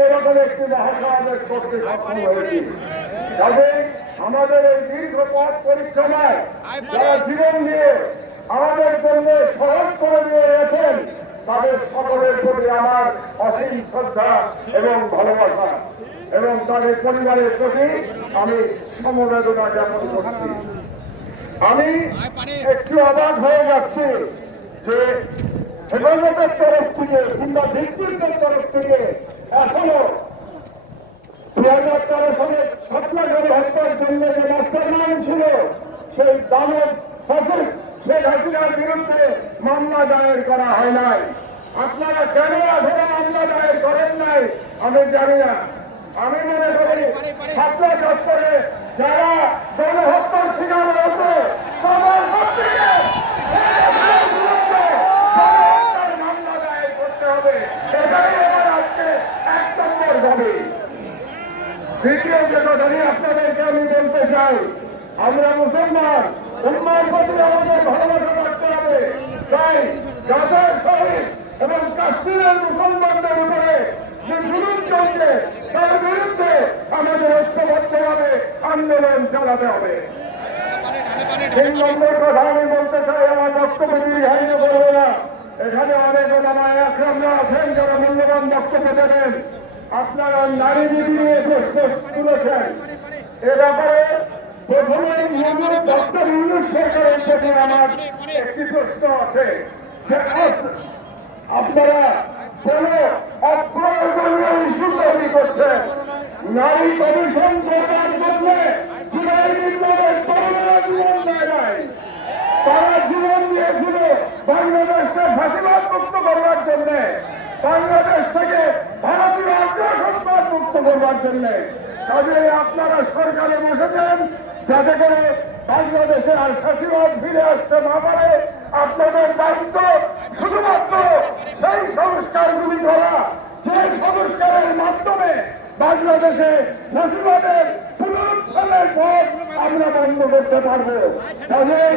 এরকম একটি মহাসমাবেশ করতে সক্ষম হয়েছি তবে আমাদের এই দীর্ঘ পথ পরিক্রমায় যারা জীবন দিয়ে আমাদের জন্য সহজ করে দিয়ে গেছেন তাদের সকলের প্রতি আমার অসীম শ্রদ্ধা এবং ভালোবাসা এবং তাদের পরিবারের প্রতি আমি সমবেদনা জ্ঞাপন করছি আমি একটু অবাক হয়ে যাচ্ছি যে হেফাজতের তরফ থেকে কিংবা ভিত্তিকের তরফ থেকে এখনও দু হাজার তেরো সালে ছাত্রাগারে হত্যার জন্য যে মাস্টার মাইন্ড ছিল সেই দানব ফসল শেখ হাসিনার বিরুদ্ধে মামলা দায়ের করা হয় নাই আপনারা কেন এখনও মামলা দায়ের করেন নাই আমি জানি না আমি মনে করি ছাত্রা চত্বরে যারা গণহত্যার শিকার হয়েছে, তাদের প্রত্যেকে এর বিরুদ্ধে গণহত্যার মামলা দায়ের করতে হবে এটাই আমার আজকে এক নম্বর দাবি দ্বিতীয় যে কথাটি আপনাদেরকে আমি বলতে চাই, আমরা মুসলমান উন্মার প্রতি আমাদের ভালোবাসা রাখতে হবে তাই গাজার শহীদ এবং কাশ্মীরের মুসলমানদের উপরে যে জুলুম চলছে, তার বিরুদ্ধে আমাদের ঐক্যবদ্ধভাবে আন্দোলন চালাতে হবে। তিন নম্বর কথা আমি বলতে চাই, আমার বক্তব্য দীর্ঘায়িত করব না। এখানে অনেক ওলামা একরামরা আছেন, যারা মূল্যবান বক্তব্য দেবেন। আপনারা নারী নীতি নিয়ে তুলেছেন। এ ব্যাপারে প্রথমে ডক্টর ইউনুস সরকারের আমার একটি প্রশ্ন আছে। আপনারা কোন অপ্রয়োজনীয় ইস্যু তৈরি করছেন। নারী কমিশন করবার জন্য। বাংলাদেশ থেকে করবার জন্য। কাজে আপনারা সরকারে বসেছেন, যাতে করে বাংলাদেশে আর ফাঁসিবাদ ফিরে আসতে না পারে। আপনাদের দায়িত্ব শুধুমাত্র সেই সংস্কারগুলি করা যে সংস্কারের মাধ্যমে বাংলাদেশে ফাঁসিবাদের পুনরুত্থানের পথ আমরা বন্ধ করতে পারব। কাজেই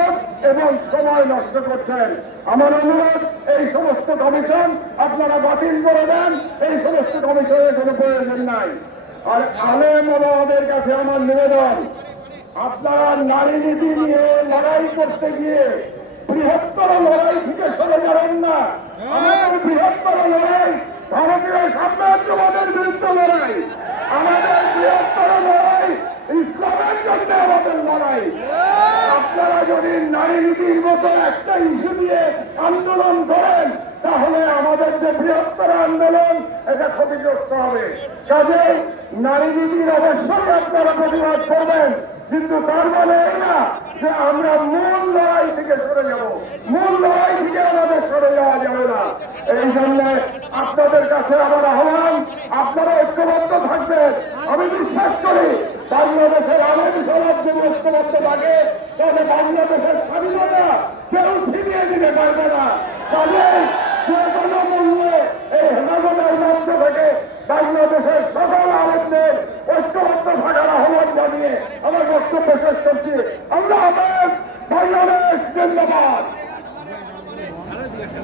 এবং সময় নষ্ট করছেন। আমার অনুরোধ, এই সমস্ত কমিশন আপনারা বাতিল করে দেন, এই সমস্ত কমিশনের কোনো প্রয়োজন নাই। আর আলেম ওলামাদের কাছে আমার নিবেদন, আপনারা নারী নীতি নিয়ে লড়াই করতে গিয়ে বৃহত্তর লড়াই থেকে সরে যাবেন না আমাদের বৃহত্তর লড়াই ভারতীয় সাম্রাজ্যবাদের বিরুদ্ধে লড়াই আমাদের বৃহত্তর লড়াই ইসলামের জন্য আমাদের লড়াই আপনারা যদি নারী নীতির মতো একটা ইস্যু নিয়ে আন্দোলন করেন, তাহলে আমাদের যে বৃহত্তর আন্দোলন, এটা ক্ষতিগ্রস্ত হবে। কাজে নারী নীতির অবশ্যই আপনারা প্রতিবাদ করবেন, কিন্তু তার মানে এই না যে আমরা মূল লড়াই থেকে সরে যাব। মূল লড়াই থেকে আমাদের সরে যাওয়া যাবে না। এই জন্য আপনাদের কাছে আমার আহ্বান, আপনারা ঐক্যবদ্ধ থাকবেন। আমি বিশ্বাস করি বাংলাদেশের সমাজ যদি ঐক্যবদ্ধ থাকে, তাহলে বাংলাদেশের স্বাধীনতা কেউ ছিনিয়ে দিতে পারবে না। তাহলে যে কোনো মূল্যে এই হেফাজতের মঞ্চ থেকে বাংলাদেশের সকল আলেমদের ঐক্যবদ্ধ থাকার আহ্বান জানিয়ে আমার বক্তব্য শেষ করছি। আমরা আমার বাংলাদেশ জিন্দাবাদ।